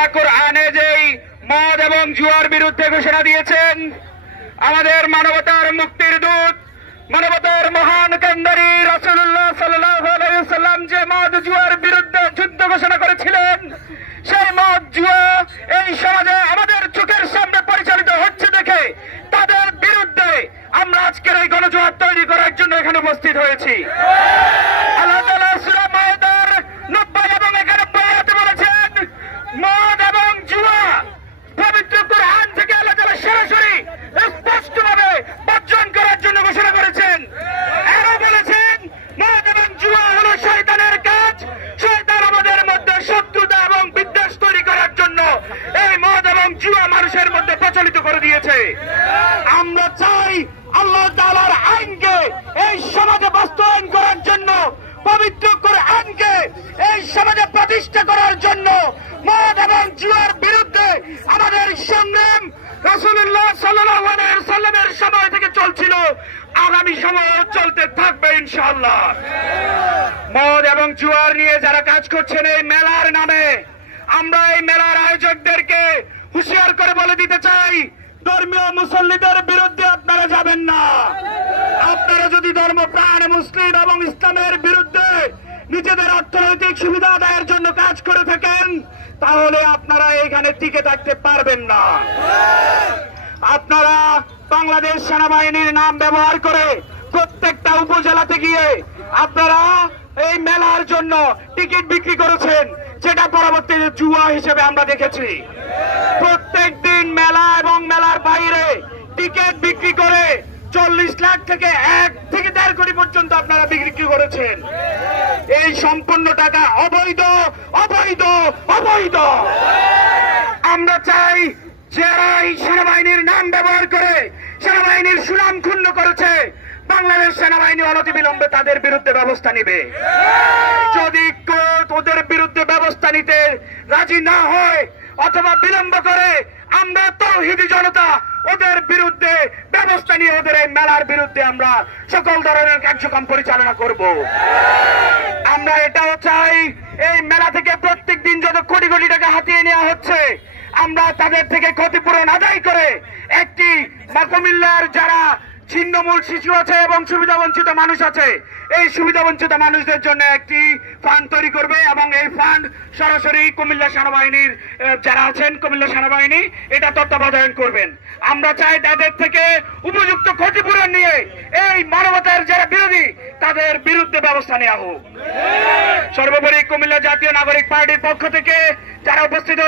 আল্লাহ কোরআনে যেই মদ এবং জুয়ার বিরুদ্ধে ঘোষণা দিয়েছেন, আমাদের মানবতার মুক্তির দূত, মানবতার মহান কান্ডারি রাসূলুল্লাহ সাল্লাল্লাহু আলাইহি ওয়াসাল্লাম যে মদ জুয়ার বিরুদ্ধে যুদ্ধ ঘোষণা করেছিলেন, সেই মদ জুয়া এই সমাজে আমাদের চোখের সামনে পরিচালিত হচ্ছে দেখে তাদের বিরুদ্ধে আমরা আজকের এই গণজোয়ার তৈরি করার জন্য এখানে উপস্থিত হয়েছি। আল্লাহ তাআলা সূরা মায়েদার 90 এবং 91 আয়াতে বলেছেন, মদ এবং জুয়া পবিত্র কুরআন থেকে আল্লাহ তাআলা সরাসরি স্পষ্টভাবে বর্জন করার জন্য ঘোষণা করেছেন। আরো বলেছেন, মদ এবং জুয়া হলো শয়তানের কাজ। শয়তান আমাদের মধ্যে শত্রুতা এবং বিদ্বেষ তৈরি করার জন্য এই মদ এবং জুয়া মানুষের মধ্যে প্রচলিত করে দিয়েছে। আমরা চাই আল্লাহ তাআলার আইনকে এই সমাজে বাস্তবায়ন করার জন্য, পবিত্র কুরআনকে এই সমাজে প্রতিষ্ঠা করার জন্য মদ এবং জুয়ার বিরুদ্ধে আমাদের সংগ্রাম রাসূলুল্লাহ সাল্লাল্লাহু আলাইহি ওয়াসাল্লামের সময় থেকে চলছিল, আগামী সময়ও চলতে থাকবে ইনশাআল্লাহ। মদ এবং জুয়ার নিয়ে যারা কাজ করছেন এই মেলার নামে, আমরা এই মেলার আয়োজকদেরকে হুঁশিয়ার করে বলে দিতে চাই, ধর্মীয় মুসল্লিদের বিরুদ্ধে আপনারা যাবেন না। আপনারা যদি ধর্মপ্রাণ মুসলিম এবং ইসলামের বিরুদ্ধে নিজেদের অর্থনৈতিক সুবিধা আদায়ের জন্য কাজ করে থাকেন, তাহলে আপনারা এখানে টিকে থাকতে পারবেন না। আপনারা বাংলাদেশ সেনাবাহিনীর নাম ব্যবহার করে প্রত্যেকটা উপজেলাতে গিয়ে আপনারা এই মেলার জন্য টিকিট বিক্রি করেছেন, যেটা পরবর্তীতে জুয়া হিসেবে আমরা দেখেছি। প্রত্যেক দিন মেলা এবং মেলার বাইরে টিকিট বিক্রি করে 40 লাখ থেকে 1 থেকে 1.5 কোটি পর্যন্ত আপনারা বিক্রি করেছেন। এই সম্পূর্ণ টাকা অবৈধ, অবৈধ, অবৈধ। আমরা চাই যারা এই সেনাবাহিনীর নাম ব্যবহার করে সেনাবাহিনীর সুনাম ক্ষুণ্ণ করেছে, বাংলাদেশ সেনাবাহিনী অনতিবিলম্বে তাদের বিরুদ্ধে ব্যবস্থা নেবে। যদি কোর্ট ওদের বিরুদ্ধে ব্যবস্থা নিতে রাজি না হয় অথবা বিলম্ব করে, আমরা তাওহীদি জনতা ওদের বিরুদ্ধে ব্যবস্থা নিয়ে ওদের এই মেলার বিরুদ্ধে আমরা সকল ধরনের কার্যক্রম পরিচালনা করব। আমরা এটাও চাই, এই মেলা থেকে প্রত্যেক দিন যত কোটি কোটি টাকা হাতিয়ে নেওয়া হচ্ছে, আমরা তাদের থেকে ক্ষতিপূরণ আদায় করে একটি কুমিল্লার যারা ছিন্নমূল শিশু আছে এবং সুবিধা বঞ্চিত মানুষ আছে, এই সুবিধা বঞ্চিত মানুষদের জন্য একটি ফান্ড তৈরি করবে এবং এই ফান্ড সরাসরি কুমিল্লা সেনাবাহিনীর যারা আছেন কুমিল্লা সেনাবাহিনী এটা তত্ত্বাবধান করবেন। আমরা চাই তাদের থেকে উপযুক্ত ক্ষতিপূরণ নিয়ে এই মানবতার যারা বিরোধী তাদের বিরুদ্ধে ব্যবস্থা নেওয়া হোক। সর্বোপরি কুমিল্লা জাতীয় নাগরিক পার্টির পক্ষ থেকে যারা উপস্থিত